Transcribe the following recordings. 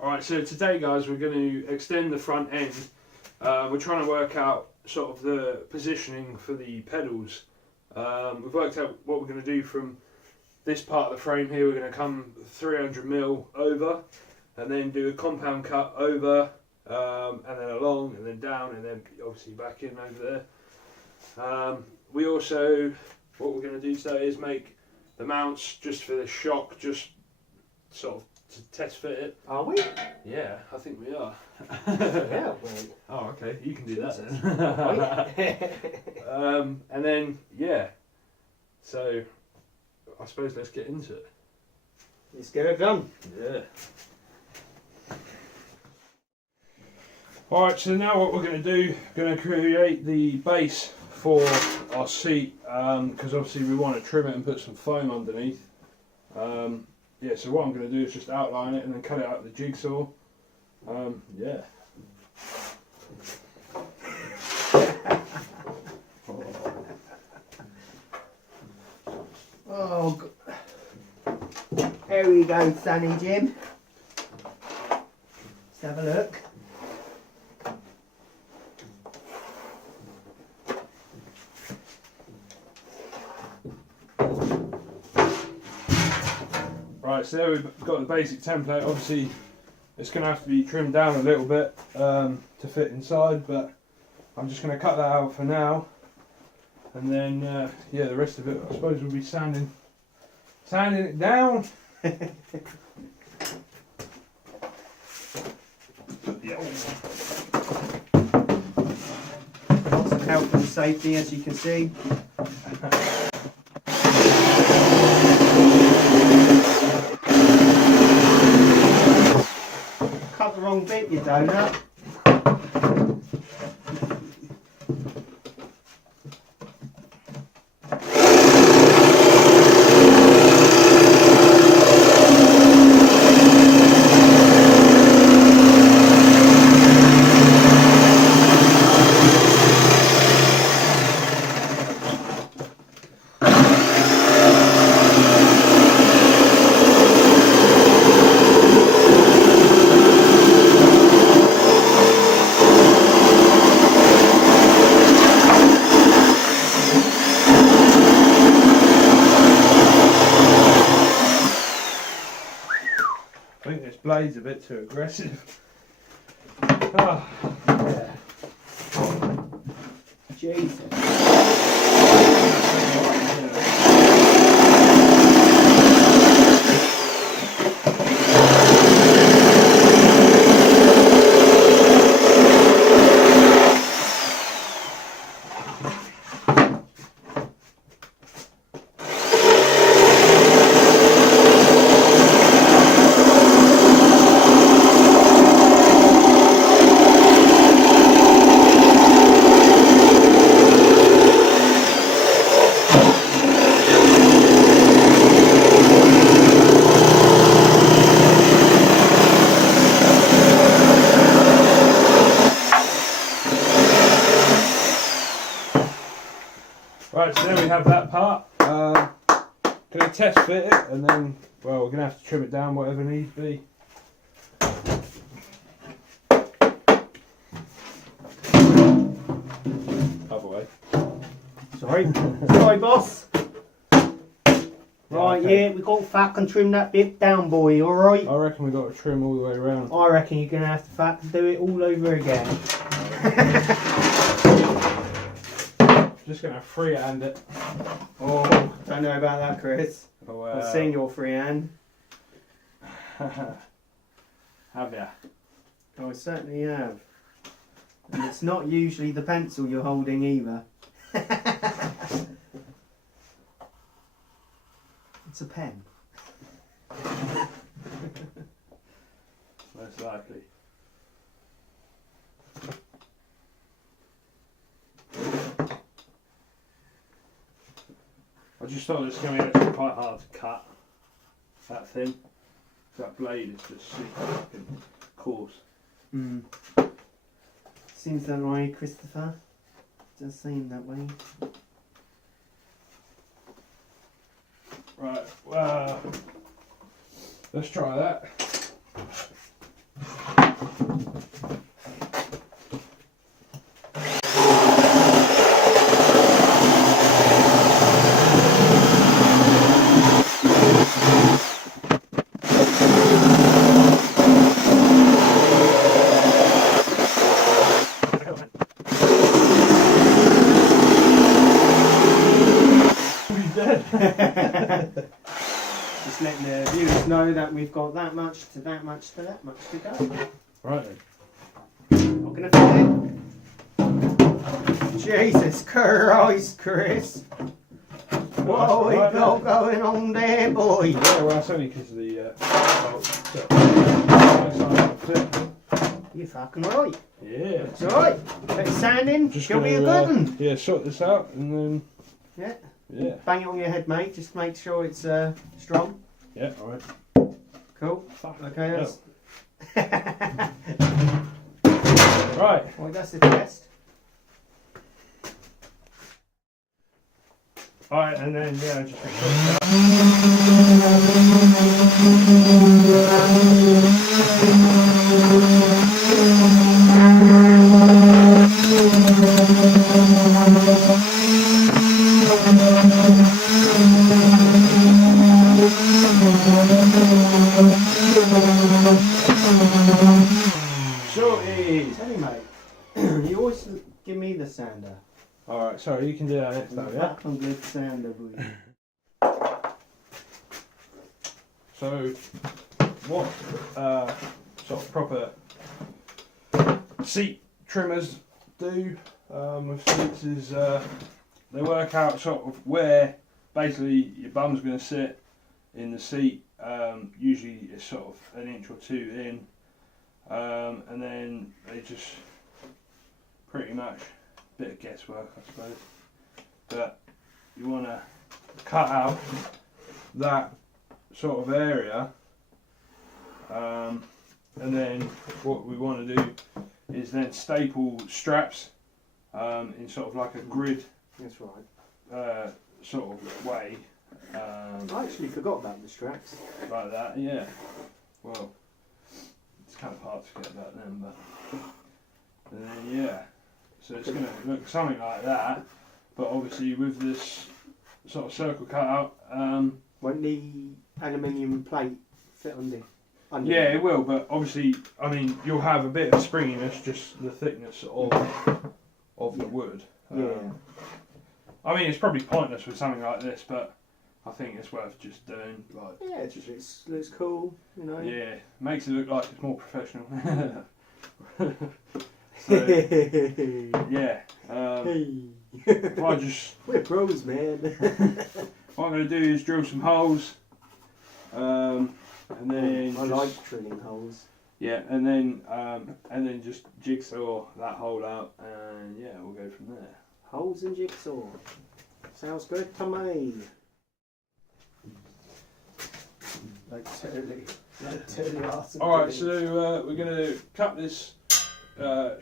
Alright, so today guys we're going to extend the front end. We're trying to work out sort of the positioning for the pedals. We've worked out what we're going to do from this part of the frame here. We're going to come 300mm over and then do a compound cut over and then along and then down and then obviously back in over there. We also, what we're going to do today is make the mounts just for the shock, just sort of to test fit it. Are we? Yeah, I think we are. Yeah, well. Oh, okay, you can do that then. And then, yeah, so I suppose let's get into it. Let's get it done. Yeah. Alright, so now what we're going to do, going to create the base for our seat, because obviously we want to trim it and put some foam underneath. Yeah, so what I'm going to do is just outline it and then cut it out with the jigsaw. Yeah. Oh, here we go, Sonny Jim. Let's have a look. Right, so there we've got the basic template. Obviously it's going to have to be trimmed down a little bit to fit inside, but I'm just going to cut that out for now, and then yeah, the rest of it I suppose we'll be sanding it down. Lots of health and safety, as you can see. Cut the wrong bit, you donut. I think this blade's a bit too aggressive. Oh, yeah. Jesus. Right, so there we have that part. Going to test fit it and then, well, we're going to have to trim it down whatever needs be. Other way. Sorry. Sorry, boss. Right, okay. yeah, we got to fucking trim that bit down, boy, alright? I reckon we've got to trim all the way around. I reckon you're going to have to fucking do it all over again. Just going to freehand it. Oh, don't know about that, Chris. Oh, I've seen your freehand. Have ya? I certainly have. And it's not usually the pencil you're holding either. It's a pen. Most likely. I just thought it was going to be actually quite hard to cut that thin. That blade is just super fucking coarse. Mm. Seems that way, Christopher. Does seem that way. Right, let's try that. Just letting the viewers know that we've got that much to that much to that much to go. Right. Not gonna fit it. Jesus Christ, Chris. What have we got going on there, boy? Yeah, well, that's only because of the You're fucking right. yeah. It's alright. Bit of sanding, Just she'll be a gonna, good one. yeah, sort this out and then. Yeah. Yeah. Bang it on your head, mate. Just make sure it's strong. Yeah. All right. Cool. Okay, that's. Right. Well, that's the test. Alright, and then yeah, just make sure sorted. Tell you, mate. You always give me the sander. Alright, sorry, you can do that next time, yeah? Fucking good sander, boy. So, what sort of proper seat trimmers do with seats is they work out sort of where basically your bum's going to sit in the seat. Usually it's sort of an inch or two in, and then they just pretty much bit of guesswork, I suppose, but you want to cut out that sort of area, and then what we want to do is then staple straps in sort of like a grid. That's right. Sort of way. I actually forgot about the straps. Like that, yeah. Well, it's kind of hard to forget about them, but and then yeah. So it's going to look something like that, but obviously with this sort of circle cutout. Won't the aluminium plate fit on the under? Yeah, it will, but obviously, I mean, you'll have a bit of springiness, just the thickness of the wood. Yeah. I mean, it's probably pointless with something like this, but I think it's worth just doing. Like, Yeah, it just looks cool, you know. yeah, makes it look like it's more professional. So, yeah. If I just, We're pros, man. what I'm going to do is drill some holes, and then I like drilling holes. yeah, and then just jigsaw that hole out, and yeah, we'll go from there. Holes and jigsaw. Sounds good to me. Like totally awesome. All right, so we're going to cut this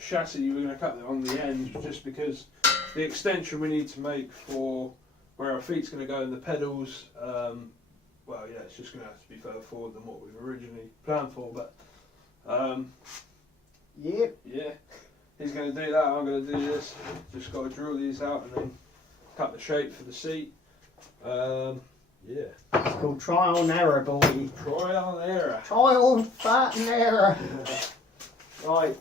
chassis. We're going to cut it on the end, just because the extension we need to make for where our feet's going to go in the pedals. Well, yeah, it's just going to have to be further forward than what we've originally planned for, but Yep. yeah, he's going to do that. I'm going to do this. Just got to drill these out and then cut the shape for the seat. Yeah. It's called trial and error, boy. Trial and error. Trial, fat and error. Right.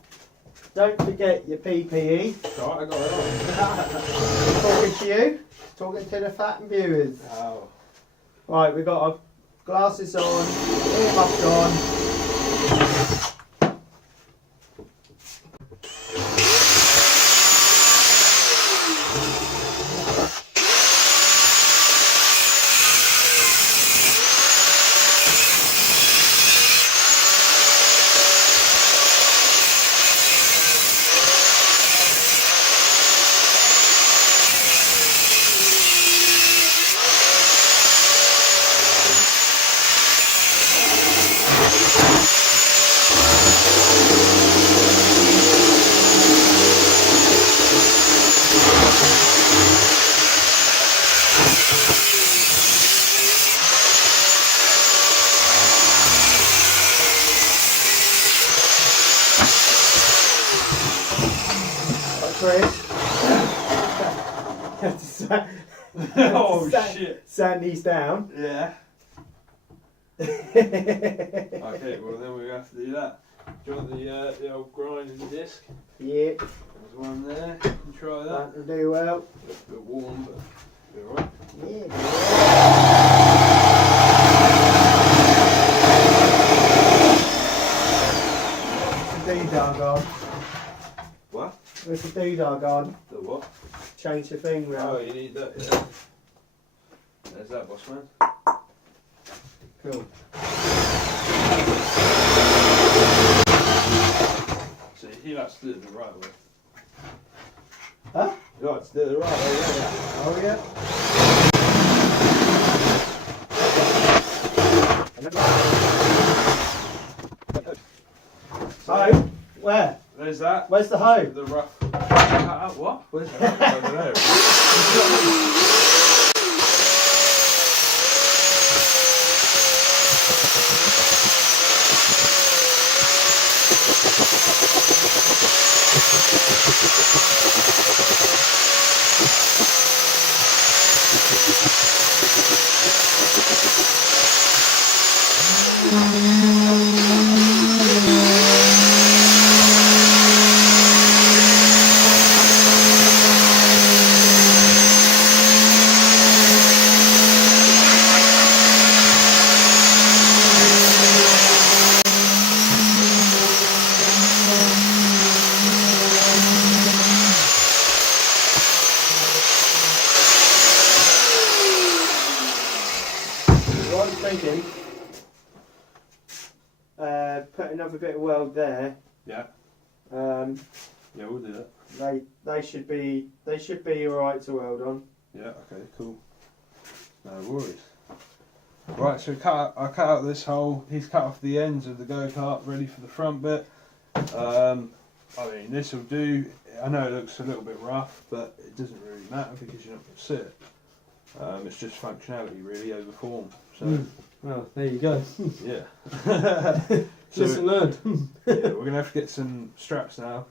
Don't forget your PPE. Right, I got it on. Talking to you. Talking to the fat and viewers. Oh. Right, we've got our glasses on, earmuffs on. Chris. Oh shit. Sand these down. Yeah. Okay, well then we have to do that. Do you want the old grinding disc? Yeah. There's one there. You can try that. That'll do well. It's a bit warm, but it'll be alright. Yeah. radar guard. The what? Change the thing Oh, round. you need that, yeah. There's that, boss man. Cool. See, he likes to do it the right way. Huh? He likes to do it the right way, yeah. Oh yeah. Hoe? Where? There's that. Where's the hoe? The rough. What? Where's the hoe? Over there. What I'm thinking, put another bit of weld there. Yeah. Um, Yeah, we'll do that. they should be alright to weld on. Yeah, okay, cool. No worries. Right, so I cut out this hole. He's cut off the ends of the go-kart, ready for the front bit. I mean, this will do. I know it looks a little bit rough, but it doesn't really matter because you're not going to see it. It's just functionality, really, over form. So, Well, there you go. yeah. Lesson learned. Yeah, we're going to have to get some straps now.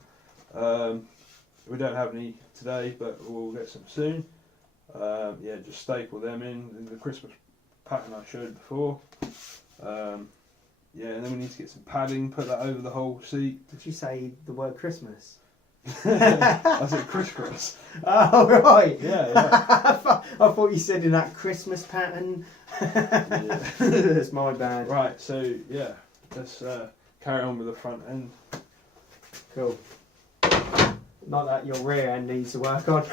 We don't have any today, but we'll get some soon. Yeah, just staple them in the Christmas pattern I showed before. Yeah, and then we need to get some padding, put that over the whole seat. Did you say the word Christmas? I said Christmas. Oh, right. Yeah, yeah. I thought you said in that Christmas pattern. Yeah. That's my bad. Right, so yeah, let's carry on with the front end. Cool. Not that your rear end needs to work on.